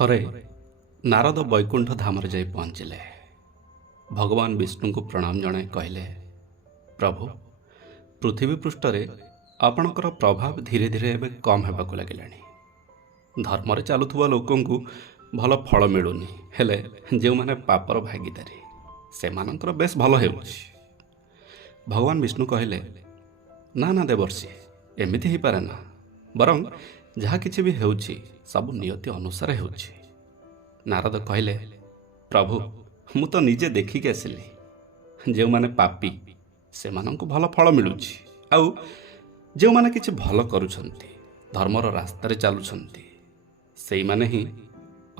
ଥରେ ନାରଦ ବୈକୁଣ୍ଠ ଧାମରେ ଯାଇ ପହଞ୍ଚିଲେ। ଭଗବାନ ବିଷ୍ଣୁଙ୍କୁ ପ୍ରଣାମ ଜଣାଇ କହିଲେ, ପ୍ରଭୁ, ପୃଥିବୀ ପୃଷ୍ଠରେ ଆପଣଙ୍କର ପ୍ରଭାବ ଧୀରେ ଧୀରେ ଏବେ କମ୍ ହେବାକୁ ଲାଗିଲାଣି। ଧର୍ମରେ ଚାଲୁଥିବା ଲୋକଙ୍କୁ ଭଲ ଫଳ ମିଳୁନି, ହେଲେ ଯେଉଁମାନେ ପାପର ଭାଗିଦାରୀ ସେମାନଙ୍କର ବେଶ ଭଲ ହେଉଛି। ଭଗବାନ ବିଷ୍ଣୁ କହିଲେ, ନା ନା ଦେବର୍ଷି, ଏମିତି ହେଇପାରେ ନା। ବରଂ ଯାହା କିଛି ବି ହେଉଛି ସବୁ ନିୟତି ଅନୁସାରେ ହେଉଛି। ନାରଦ କହିଲେ, ପ୍ରଭୁ, ମୁଁ ତ ନିଜେ ଦେଖିକି ଆସିଲି, ଯେଉଁମାନେ ପାପୀ ସେମାନଙ୍କୁ ଭଲ ଫଳ ମିଳୁଛି, ଆଉ ଯେଉଁମାନେ କିଛି ଭଲ କରୁଛନ୍ତି, ଧର୍ମର ରାସ୍ତାରେ ଚାଲୁଛନ୍ତି, ସେଇମାନେ ହିଁ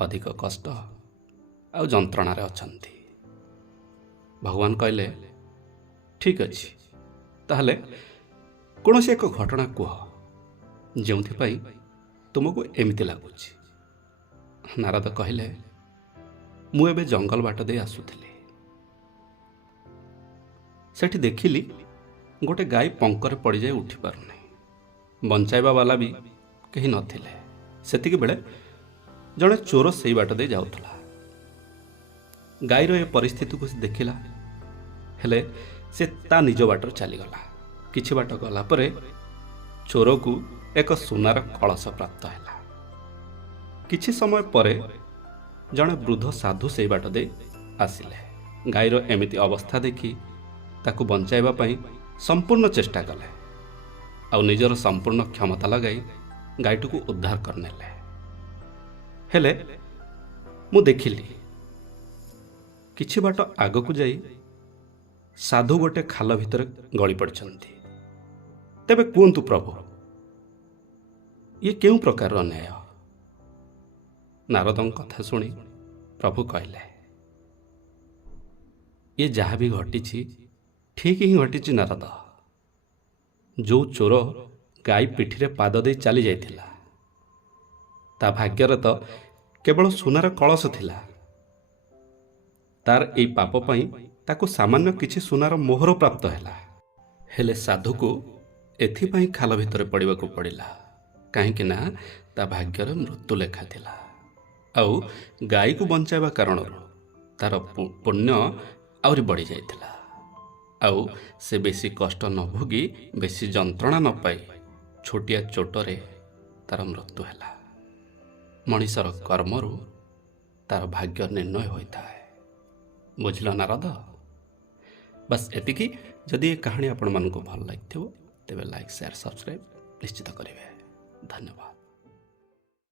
ଅଧିକ କଷ୍ଟ ଆଉ ଯନ୍ତ୍ରଣାରେ ଅଛନ୍ତି। ଭଗବାନ କହିଲେ, ଠିକ୍ ଅଛି, ତାହେଲେ କୌଣସି ଏକ ଘଟଣା କୁହ ଯେଉଁଥିପାଇଁ ତୁମକୁ ଏମିତି ଲାଗୁଛି। ନାରଦ କହିଲେ, ମୁଁ ଏବେ ଜଙ୍ଗଲ ବାଟ ଦେଇ ଆସୁଥିଲି। ସେଠି ଦେଖିଲି ଗୋଟେ ଗାଈ ପଙ୍କରେ ପଡ଼ିଯାଇ ଉଠିପାରୁନାହିଁ। ବଞ୍ଚାଇବା ବାଲା ବି କେହି ନଥିଲେ। ସେତିକି ବେଳେ ଜଣେ ଚୋର ସେଇ ବାଟ ଦେଇ ଯାଉଥିଲା। ଗାଈର ଏ ପରିସ୍ଥିତିକୁ ସେ ଦେଖିଲା, ହେଲେ ସେ ତା ନିଜ ବାଟରେ ଚାଲିଗଲା। କିଛି ବାଟ ଗଲା ପରେ ଚୋରକୁ ଏକ ସୁନାର କଳସ ପ୍ରାପ୍ତ ହେଲା। କିଛି ସମୟ ପରେ ଜଣେ ବୃଦ୍ଧ ସାଧୁ ସେଇ ବାଟ ଦେଇ ଆସିଲେ। ଗାଈର ଏମିତି ଅବସ୍ଥା ଦେଖି ତାକୁ ବଞ୍ଚାଇବା ପାଇଁ ସମ୍ପୂର୍ଣ୍ଣ ଚେଷ୍ଟା କଲେ, ଆଉ ନିଜର ସମ୍ପୂର୍ଣ୍ଣ କ୍ଷମତା ଲଗାଇ ଗାଈଟିକୁ ଉଦ୍ଧାର କରିନେଲେ। ହେଲେ ମୁଁ ଦେଖିଲି କିଛି ବାଟ ଆଗକୁ ଯାଇ ସାଧୁ ଗୋଟେ ଖାଲ ଭିତରେ ଗଳି ପଡ଼ିଛନ୍ତି। ତେବେ କୁହନ୍ତୁ ପ୍ରଭୁ, ଇଏ କେଉଁ ପ୍ରକାରର ନ୍ୟାୟ? ନାରଦଙ୍କ କଥା ଶୁଣି ପ୍ରଭୁ କହିଲେ, ଇଏ ଯାହା ବି ଘଟିଛି ଠିକ୍ ହିଁ ଘଟିଛି ନାରଦ। ଯେଉଁ ଚୋର ଗାଈ ପିଠିରେ ପାଦ ଦେଇ ଚାଲି ଯାଇଥିଲା, ତା ଭାଗ୍ୟରେ ତ କେବଳ ସୁନାର କଳସ ଥିଲା। ତାର ଏଇ ପାପ ପାଇଁ ତାକୁ ସାମାନ୍ୟ କିଛି ସୁନାର ମୋହର ପ୍ରାପ୍ତ ହେଲା। ହେଲେ ସାଧୁକୁ ଏଥିପାଇଁ ଖାଲ ଭିତରେ ପଡ଼ିବାକୁ ପଡ଼ିଲା, କାହିଁକି ନା ତା ଭାଗ୍ୟରେ ମୃତ୍ୟୁ ଲେଖା ଥିଲା। ଆଉ ଗାଈକୁ ବଞ୍ଚାଇବା କାରଣରୁ ତାର ପୁଣ୍ୟ ଆହୁରି ବଢ଼ିଯାଇଥିଲା। ଆଉ ସେ ବେଶୀ କଷ୍ଟ ନ ଭୋଗି, ବେଶୀ ଯନ୍ତ୍ରଣା ନ ପାଇ ଛୋଟିଆ ଚୋଟରେ ତାର ମୃତ୍ୟୁ ହେଲା। ମଣିଷର କର୍ମରୁ ତାର ଭାଗ୍ୟ ନିର୍ଣ୍ଣୟ ହୋଇଥାଏ। ବୁଝିଲ ନାରଦ? ବାସ୍ ଏତିକି। ଯଦି ଏ କାହାଣୀ ଆପଣମାନଙ୍କୁ ଭଲ ଲାଗିଥିବ ତେବେ ଲାଇକ୍, ସେୟାର, ସବସ୍କ୍ରାଇବ୍ ନିଶ୍ଚିତ କରିବେ। ଧନ୍ୟବାଦ।